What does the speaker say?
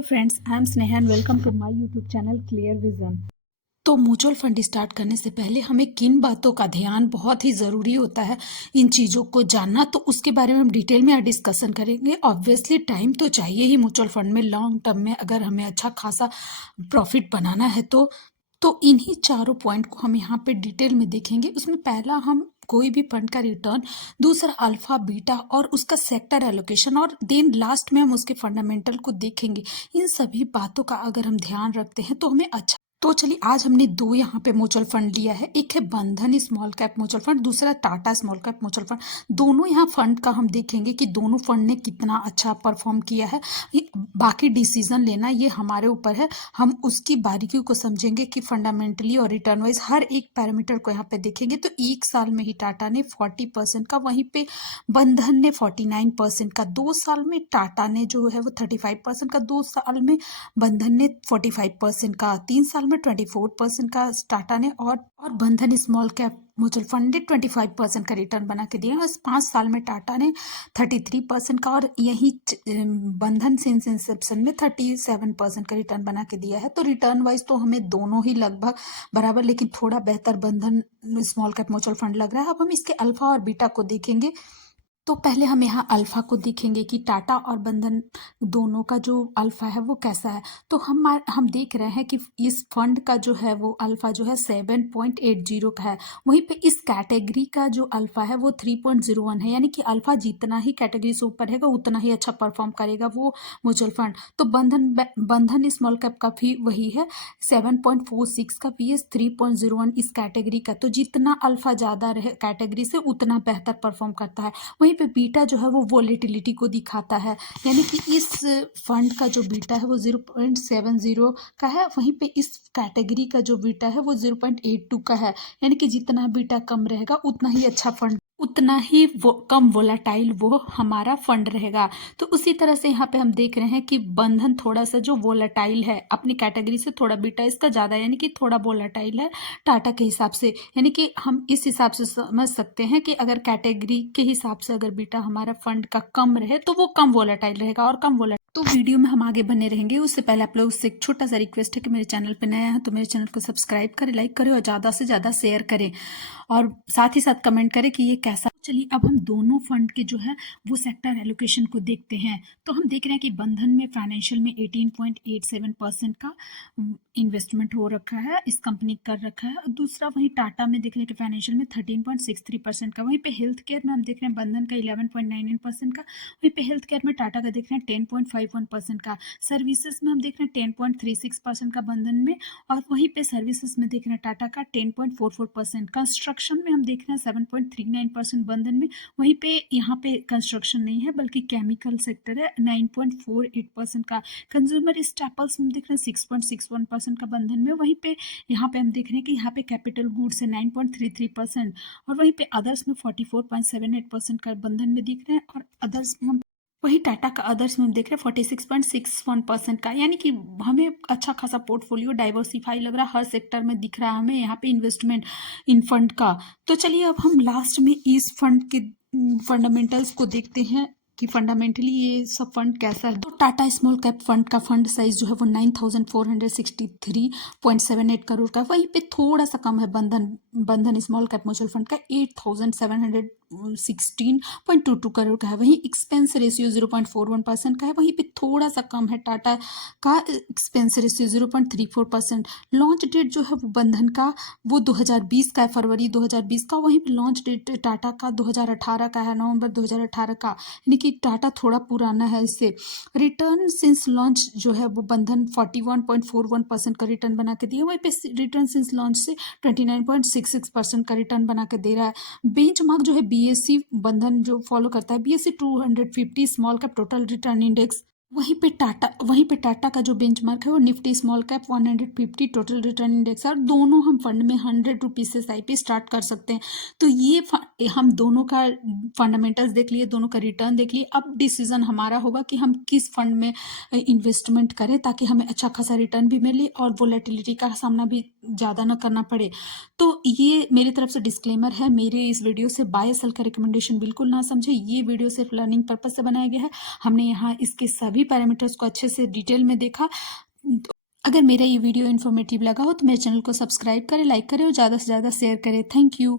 Hello friends, I am Sneha and welcome to my YouTube channel clear vision. तो mutual fund start करने से पहले हमें किन बातों का ध्यान बहुत ही ज़रूरी होता है, इन चीज़ों को जानना, तो उसके बारे में हम डिटेल में डिस्कशन करेंगे। ऑब्वियसली टाइम तो चाहिए ही म्यूचुअल फंड में, लॉन्ग टर्म में अगर हमें अच्छा खासा प्रॉफिट बनाना है तो इन्हीं चारों पॉइंट को हम यहाँ पे डिटेल में देखेंगे। उसमें पहला हम कोई भी फंड का रिटर्न, दूसरा अल्फा बीटा और उसका सेक्टर एलोकेशन, और देन लास्ट में हम उसके फंडामेंटल को देखेंगे। इन सभी बातों का अगर हम ध्यान रखते हैं तो हमें अच्छा। तो चलिए, आज हमने दो यहाँ पे म्यूचुअल फंड लिया है। एक है बंधन स्मॉल कैप म्यूचुअल फंड, दूसरा Tata small cap mutual fund. दोनों यहाँ फंड का हम देखेंगे कि दोनों फंड ने कितना अच्छा परफॉर्म किया है। बाकी डिसीजन लेना ये हमारे ऊपर है, हम उसकी बारीकियों को समझेंगे कि फंडामेंटली और रिटर्न वाइज हर एक पैरामीटर को यहाँ पे देखेंगे। तो एक साल में ही टाटा ने 40% का, वहीं पे बंधन ने 49% का, 2 साल में टाटा ने जो है वो 35% का, 2 साल में बंधन ने 45% का, 3 साल में 24% का टाटा ने, और बंधन स्मॉल कैप म्यूचुअल फंड ने 25% का रिटर्न बना के दिया। बस 5 साल में टाटा ने 33% का, और यही बंधन सिंस इंसेप्शन में 37% का रिटर्न बना के दिया है। तो रिटर्न वाइज तो हमें दोनों ही लगभग बराबर, लेकिन थोड़ा बेहतर बंधन स्मॉल कैप म्यूचुअल फंड लग रहा है। अब हम इसके अल्फा और बीटा को देखेंगे। तो पहले हम यहाँ अल्फा को देखेंगे कि टाटा और बंधन दोनों का जो अल्फा है वो कैसा है। तो हम देख रहे हैं कि इस फंड का जो है वो अल्फा जो है 7.80 का है। वहीं पे इस कैटेगरी का जो अल्फा है वो 3.01 है, यानी कि अल्फा जितना ही कैटेगरी से ऊपर रहेगा उतना ही अच्छा परफॉर्म करेगा वो म्यूचुअल फंड। तो बंधन स्मॉल कैप का भी वही है, 7.46 का पीएस, 3.01 इस कैटेगरी का। तो जितना अल्फा ज़्यादा रहे कैटेगरी से उतना बेहतर परफॉर्म करता है। वहीं पे बीटा जो है वो वॉलेटिलिटी को दिखाता है, यानी कि इस फंड का जो बीटा है वो 0.70 का है। वहीं पे इस कैटेगरी का जो बीटा है वो 0.82 का है, यानी कि जितना बीटा कम रहेगा उतना ही अच्छा फंड, उतना ही वो कम वोलाटाइल वो हमारा फंड रहेगा। तो उसी तरह से यहाँ पे हम देख रहे हैं कि बंधन थोड़ा सा जो वोलाटाइल है, अपनी कैटेगरी से थोड़ा बीटा इसका ज़्यादा, यानी कि थोड़ा वोलाटाइल है टाटा के हिसाब से। यानी कि हम इस हिसाब से समझ सकते हैं कि अगर कैटेगरी के हिसाब से अगर बीटा हमारा फंड का कम रहे तो वो कम वोलाटाइल रहेगा और कम वोलाटाइल। तो वीडियो में हम आगे बने रहेंगे, उससे पहले आप लोग से एक छोटा सा रिक्वेस्ट है कि मेरे चैनल पे नया है तो मेरे चैनल को सब्सक्राइब करें, लाइक करें और ज़्यादा से ज़्यादा शेयर करें, और साथ ही साथ कमेंट करें कि ये कैसा। चलिए, अब हम दोनों फंड के जो है वो सेक्टर एलोकेशन को देखते हैं। तो हम देख रहे हैं कि बंधन में फाइनेंशियल में 18.87% का इन्वेस्टमेंट हो रखा है, इस कंपनी कर रखा है। और दूसरा वहीं टाटा में देख रहे हैं कि फाइनेंशियल में 13.63% का। वहीं पे हेल्थ केयर में हम देख रहे हैं बंधन का 11.99% का, वहीं पे हेल्थ केयर में टाटा का देख रहे हैं 10.51% का। सर्विसेज में हम देख रहे हैं 10.36% का बंधन में, और वहीं पे सर्विसेज में देख रहे हैं टाटा का 10.44%। कंस्ट्रक्शन में हम देख रहे हैं 7.39% बंधन में, वहीं पे यहाँ पे कंस्ट्रक्शन नहीं है बल्कि केमिकल सेक्टर है, 9.48% का। कंज्यूमर स्टेपल्स में देख रहे हैं 6.61% का बंधन में, वहीं पे यहाँ पे हम देख रहे हैं कि यहाँ पे कैपिटल गुड्स है 9.33%, और वहीं पे अदर्स में 44.78% का बंधन में दिख रहे हैं, और अदर्स में हम वही टाटा का अदर्स में देख रहे हैं 46.61% का। यानी कि हमें अच्छा खासा पोर्टफोलियो डाइवर्सिफाई लग रहा है, हर सेक्टर में दिख रहा है हमें यहाँ पे इन्वेस्टमेंट इन फंड का। तो चलिए, अब हम लास्ट में इस फंड के फंडामेंटल्स को देखते हैं कि फंडामेंटली ये सब फंड कैसा है। तो टाटा स्मॉल कैप फंड का फंड साइज जो है वो 9,463.78 करोड़ का। वहीं पे थोड़ा सा कम है बंधन स्मॉल कैप म्यूचुअल फंड का 8,716.22 करोड़ का है। वहीं एक्सपेंस रेशियो 0.41% का है। वहीं पे थोड़ा सा कम है टाटा का एक्सपेंस रेशियो 0.34%। लॉन्च डेट जो है वो बंधन का वो 2020 का है, फरवरी 2020 का। वहीं पे लॉन्च डेट टाटा का 2018 का है, नवंबर 2018 का, यानी कि टाटा थोड़ा पुराना है इससे। रिटर्न सिंस लॉन्च जो है वो बंधन 41.41% का रिटर्न बना के दिया। वहीं पे रिटर्न सिंस लॉन्च से 29.66% का रिटर्न बना के दे रहा है। बेंचमार्क जो है बीएससी बंधन जो फॉलो करता है, BSc 250 small cap total return index. वहीं पे टाटा का जो बेंचमार्क है वो Nifty small cap 150 total return index है। और दोनों हम फंड में 100 रुपीज़ से एसआईपी स्टार्ट कर सकते हैं। तो ये हम दोनों का फंडामेंटल्स देख लिए, दोनों का रिटर्न देख लिए। अब डिसीजन हमारा होगा कि हम किस फंड में इन्वेस्टमेंट करें ताकि हमें अच्छा खासा रिटर्न भी मिले और वोलेटिलिटी का सामना भी ज़्यादा ना करना पड़े। तो ये मेरी तरफ से डिस्क्लेमर है, मेरे इस वीडियो से बाय सेल का रिकमेंडेशन बिल्कुल ना समझे। ये वीडियो सिर्फ लर्निंग पर्पज से बनाया गया है। हमने यहाँ इसके सभी सभी पैरामीटर्स को अच्छे से डिटेल में देखा। तो अगर मेरा ये वीडियो इन्फॉर्मेटिव लगा हो तो मेरे चैनल को सब्सक्राइब करें, लाइक करें और ज़्यादा से ज़्यादा शेयर करें। Thank you.